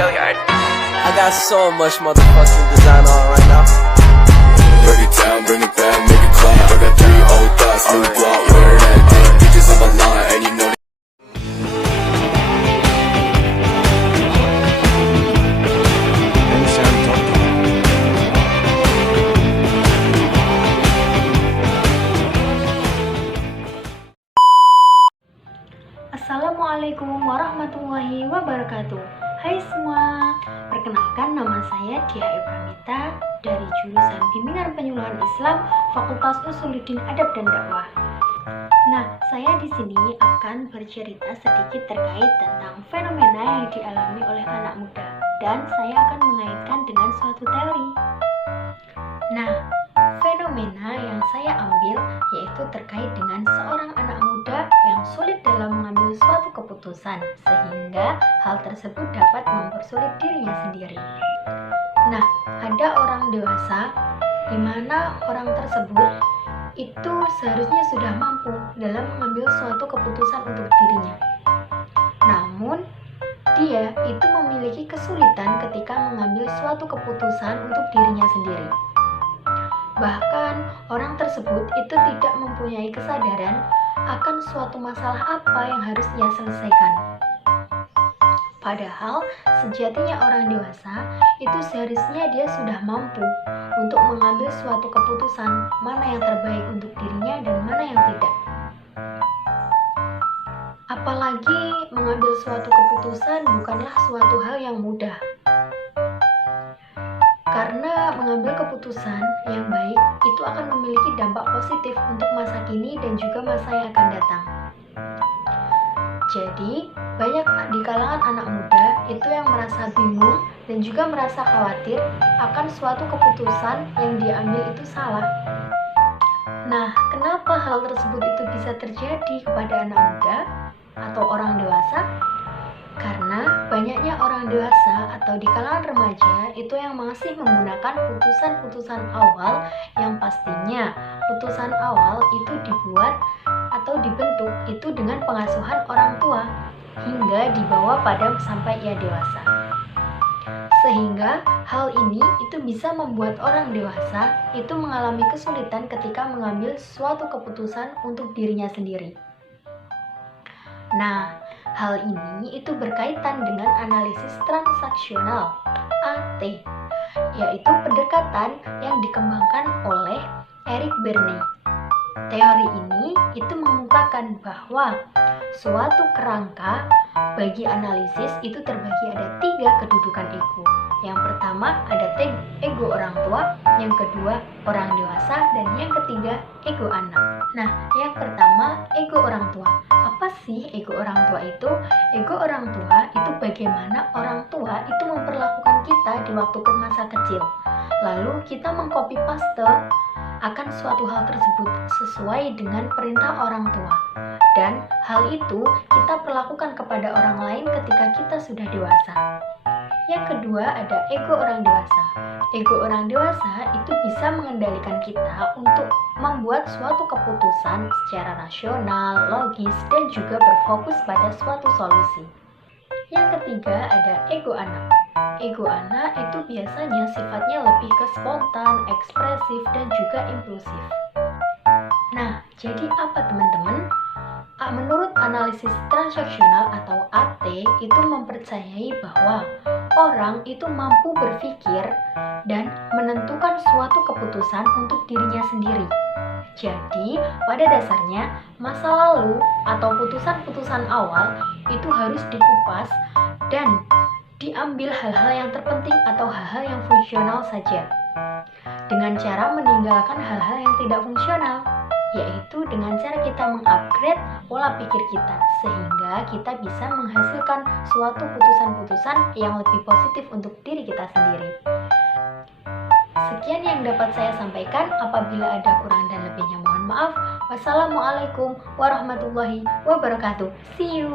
I got so much motherfucking design on right now. Break it down, bring it back, make it clap. I got 3 old thoughts, new block, where that day. Bitches on my line, and you know Assalamualaikum warahmatullahi wabarakatuh. Hai semua, perkenalkan nama saya Dia Pramita dari jurusan Bimbingan Penyuluhan Islam Fakultas Usuluddin Adab dan Dakwah. Nah, saya di sini akan bercerita sedikit terkait tentang fenomena yang dialami oleh anak muda dan saya akan mengaitkan dengan suatu teori. Nah, fenomena yang saya ambil yaitu terkait dengan seorang anak muda yang sulit dalam mengambil suatu keputusan sehingga hal tersebut dapat mempersulit dirinya sendiri. Nah, ada orang dewasa di mana orang tersebut itu seharusnya sudah mampu dalam mengambil suatu keputusan untuk dirinya. Namun, dia itu memiliki kesulitan ketika mengambil suatu keputusan untuk dirinya sendiri. Bahkan, orang tersebut itu tidak mempunyai kesadaran akan suatu masalah apa yang harus ia selesaikan. Padahal, sejatinya orang dewasa itu seharusnya dia sudah mampu untuk mengambil suatu keputusan mana yang terbaik untuk dirinya dan mana yang tidak. Apalagi mengambil suatu keputusan bukanlah suatu hal yang mudah. Karena mengambil keputusan yang baik itu akan memiliki dampak positif untuk masa kini dan juga masa yang akan datang. Jadi, banyak di kalangan anak muda itu yang merasa bingung dan juga merasa khawatir akan suatu keputusan yang diambil itu salah. Nah, kenapa hal tersebut itu bisa terjadi kepada anak muda atau orang dewasa? Karena banyaknya orang dewasa atau di kalangan remaja itu yang masih menggunakan putusan-putusan awal yang pastinya putusan awal itu dibuat atau dibentuk itu dengan pengasuhan orang tua hingga dibawa pada sampai ia dewasa. Sehingga hal ini itu bisa membuat orang dewasa itu mengalami kesulitan ketika mengambil suatu keputusan untuk dirinya sendiri. Nah, hal ini itu berkaitan dengan analisis transaksional (AT), yaitu pendekatan yang dikembangkan oleh Eric Berne. Teori ini itu mengungkapkan bahwa suatu kerangka bagi analisis itu terbagi ada 3 kedudukan ego. Yang pertama ada ego orang tua, yang kedua orang dewasa, dan yang ketiga ego anak. Nah, yang pertama ego orang tua. Apa sih ego orang tua itu? Ego orang tua itu bagaimana orang tua itu memperlakukan kita di waktu masa kecil. Lalu kita mengcopy paste akan suatu hal tersebut sesuai dengan perintah orang tua. Dan hal itu kita perlakukan kepada orang lain ketika kita sudah dewasa. Yang kedua ada ego orang dewasa. Ego orang dewasa itu bisa mengendalikan kita untuk membuat suatu keputusan secara rasional, logis, dan juga berfokus pada suatu solusi. Yang ketiga ada ego anak. Ego anak itu biasanya sifatnya lebih ke spontan, ekspresif, dan juga impulsif. Nah, jadi apa teman-teman? Menurut analisis transaksional atau AT itu mempercayai bahwa orang itu mampu berpikir dan menentukan suatu keputusan untuk dirinya sendiri. Jadi, pada dasarnya masa lalu atau putusan-putusan awal itu harus dikupas dan diambil hal-hal yang terpenting atau hal-hal yang fungsional saja. Dengan cara meninggalkan hal-hal yang tidak fungsional, yaitu dengan cara kita mengupgrade pola pikir kita sehingga kita bisa menghasilkan suatu putusan-putusan yang lebih positif untuk diri kita sendiri. Sekian yang dapat saya sampaikan. Apabila ada kurang dan lebihnya mohon maaf. Wassalamualaikum warahmatullahi wabarakatuh. See you.